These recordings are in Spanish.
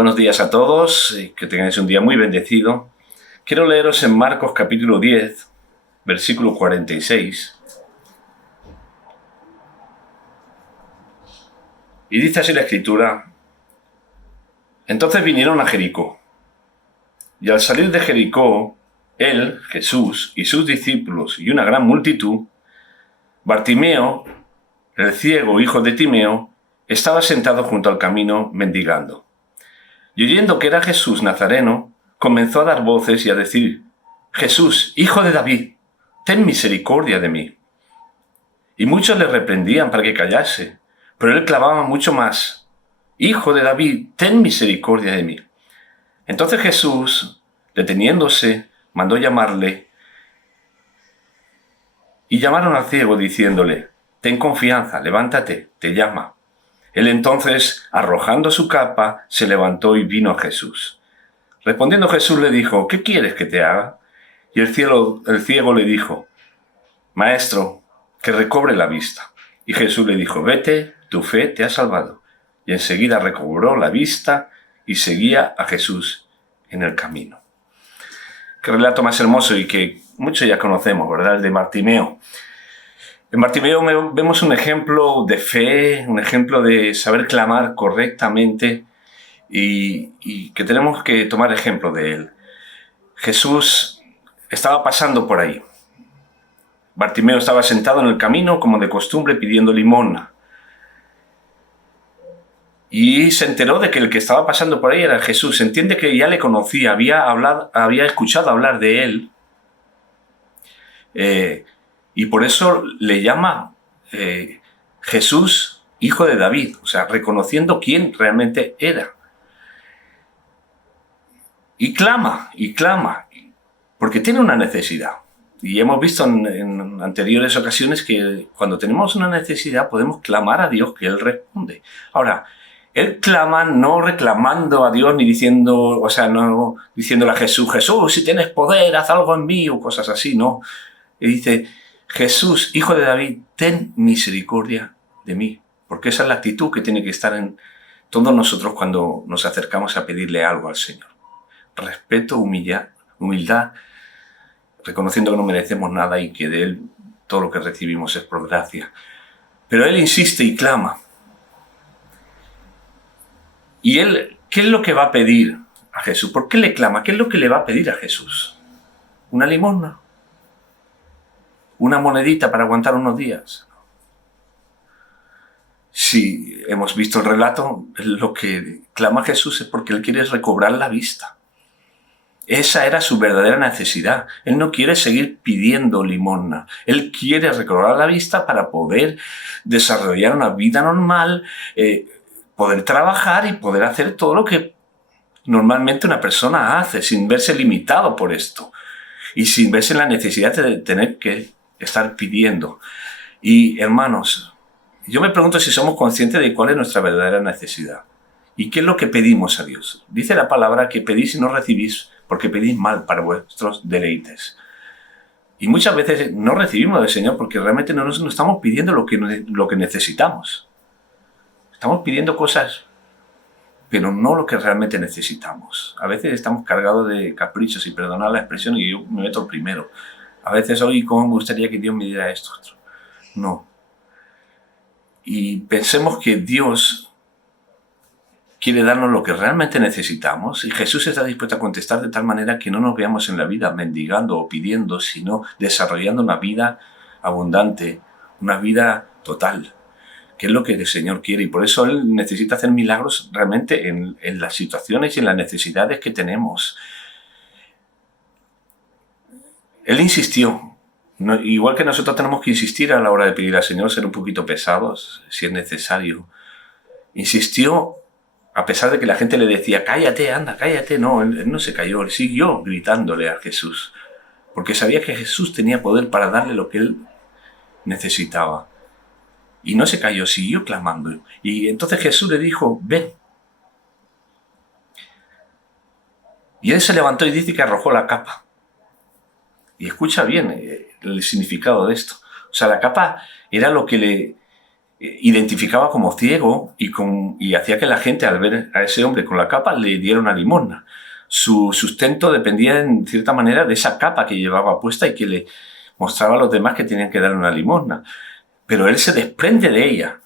Buenos días a todos y que tengáis un día muy bendecido. Quiero leeros en Marcos capítulo 10, versículo 46. Y dice así la escritura: Entonces vinieron a Jericó. Y al salir de Jericó, él, Jesús, y sus discípulos y una gran multitud, Bartimeo, el ciego hijo de Timeo, estaba sentado junto al camino mendigando. Y oyendo que era Jesús Nazareno, comenzó a dar voces y a decir: Jesús, hijo de David, ten misericordia de mí. Y muchos le reprendían para que callase, pero él clamaba mucho más: Hijo de David, ten misericordia de mí. Entonces Jesús, deteniéndose, mandó llamarle, y llamaron al ciego diciéndole: Ten confianza, levántate, te llama. Él entonces, arrojando su capa, se levantó y vino a Jesús. Respondiendo Jesús le dijo: ¿Qué quieres que te haga? Y el ciego le dijo: Maestro, que recobre la vista. Y Jesús le dijo: Vete, tu fe te ha salvado. Y enseguida recobró la vista y seguía a Jesús en el camino. Qué relato más hermoso y que muchos ya conocemos, ¿verdad? El de Bartimeo. En Bartimeo vemos un ejemplo de fe, un ejemplo de saber clamar correctamente y que tenemos que tomar ejemplo de él. Jesús estaba pasando por ahí. Bartimeo estaba sentado en el camino, como de costumbre, pidiendo limosna. Y se enteró de que el que estaba pasando por ahí era Jesús. Se entiende que ya le conocía, había escuchado hablar de él. Y por eso le llama Jesús, hijo de David. O sea, reconociendo quién realmente era. Y clama, porque tiene una necesidad. Y hemos visto en anteriores ocasiones que cuando tenemos una necesidad podemos clamar a Dios, que Él responde. Ahora, Él clama no reclamando a Dios ni diciendo, o sea, no diciéndole a Jesús: Jesús, si tienes poder, haz algo en mí, o cosas así, no. Él dice: Jesús, hijo de David, ten misericordia de mí. Porque esa es la actitud que tiene que estar en todos nosotros cuando nos acercamos a pedirle algo al Señor. Respeto, humildad, reconociendo que no merecemos nada y que de Él todo lo que recibimos es por gracia. Pero Él insiste y clama. ¿Y Él qué es lo que va a pedir a Jesús? ¿Por qué le clama? ¿Qué es lo que le va a pedir a Jesús? ¿Una limosna? ¿Una monedita para aguantar unos días? Si hemos visto el relato, lo que clama Jesús es porque Él quiere recobrar la vista. Esa era su verdadera necesidad. Él no quiere seguir pidiendo limosna. Él quiere recobrar la vista para poder desarrollar una vida normal, poder trabajar y poder hacer todo lo que normalmente una persona hace, sin verse limitado por esto y sin verse en la necesidad de tener que estar pidiendo. Y hermanos, yo me pregunto si somos conscientes de cuál es nuestra verdadera necesidad y qué es lo que pedimos a Dios. Dice la palabra que pedís y no recibís, porque pedís mal para vuestros deleites. Y muchas veces no recibimos del Señor porque realmente no nos estamos pidiendo lo que necesitamos. Estamos pidiendo cosas, pero no lo que realmente necesitamos. A veces estamos cargados de caprichos, y perdonad la expresión, y yo me meto el primero. A veces, hoy, ¿cómo me gustaría que Dios me diera esto? No. Y pensemos que Dios quiere darnos lo que realmente necesitamos, y Jesús está dispuesto a contestar de tal manera que no nos veamos en la vida mendigando o pidiendo, sino desarrollando una vida abundante, una vida total, que es lo que el Señor quiere. Y por eso Él necesita hacer milagros realmente en las situaciones y en las necesidades que tenemos. Él insistió. Igual que nosotros tenemos que insistir a la hora de pedir al Señor, ser un poquito pesados, si es necesario. Insistió a pesar de que la gente le decía: cállate, anda, cállate. No, él no se cayó, él siguió gritándole a Jesús, porque sabía que Jesús tenía poder para darle lo que él necesitaba. Y no se cayó, siguió clamando. Y entonces Jesús le dijo: ven. Y él se levantó y dice que arrojó la capa. Y escucha bien el significado de esto. O sea, la capa era lo que identificaba como ciego y hacía que la gente, al ver a ese hombre con la capa, le diera una limosna. Su sustento dependía en cierta manera de esa capa que llevaba puesta y que le mostraba a los demás que tenían que darle una limosna. Pero él se desprende de ella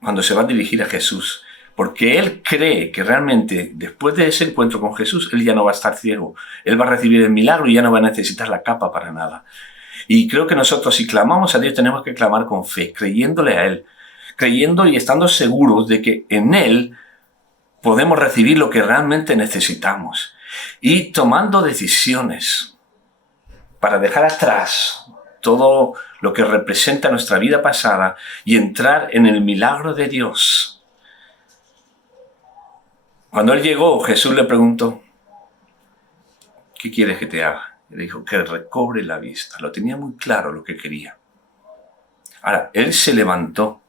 cuando se va a dirigir a Jesús, porque él cree que realmente después de ese encuentro con Jesús, él ya no va a estar ciego, él va a recibir el milagro y ya no va a necesitar la capa para nada. Y creo que nosotros, si clamamos a Dios, tenemos que clamar con fe, creyéndole a Él, creyendo y estando seguros de que en Él podemos recibir lo que realmente necesitamos y tomando decisiones para dejar atrás todo lo que representa nuestra vida pasada y entrar en el milagro de Dios. Cuando él llegó, Jesús le preguntó, ¿qué quieres que te haga? Y le dijo, que recobre la vista. Lo tenía muy claro lo que quería. Ahora, él se levantó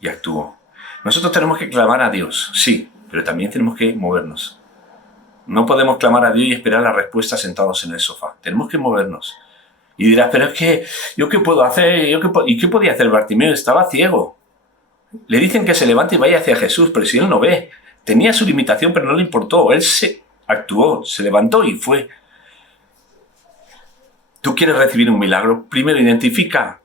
y actuó. Nosotros tenemos que clamar a Dios, sí, pero también tenemos que movernos. No podemos clamar a Dios y esperar la respuesta sentados en el sofá. Tenemos que movernos. Y dirás, pero es que, ¿yo qué puedo hacer? ¿Y qué podía hacer Bartimeo? Estaba ciego. Le dicen que se levante y vaya hacia Jesús, pero si él no ve. Tenía su limitación, pero no le importó. Él actuó, se levantó y fue. ¿Tú quieres recibir un milagro? Primero identifica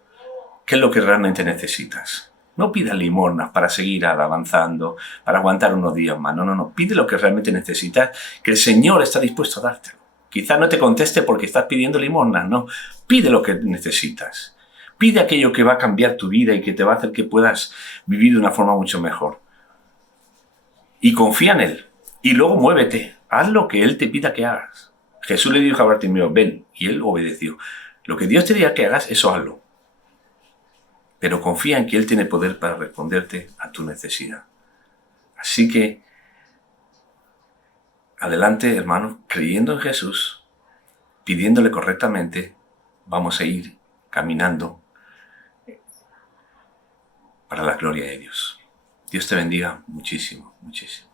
qué es lo que realmente necesitas. No pidas limosnas para seguir avanzando, para aguantar unos días más. No. Pide lo que realmente necesitas, que el Señor está dispuesto a dártelo. Quizás no te conteste porque estás pidiendo limosnas, no. Pide lo que necesitas. Pide aquello que va a cambiar tu vida y que te va a hacer que puedas vivir de una forma mucho mejor. Y confía en Él. Y luego muévete. Haz lo que Él te pida que hagas. Jesús le dijo a Bartimeo, ven. Y él obedeció. Lo que Dios te diga que hagas, eso hazlo. Pero confía en que Él tiene poder para responderte a tu necesidad. Así que, adelante, hermanos, creyendo en Jesús, pidiéndole correctamente, vamos a ir caminando para la gloria de Dios. Dios te bendiga muchísimo, muchísimo.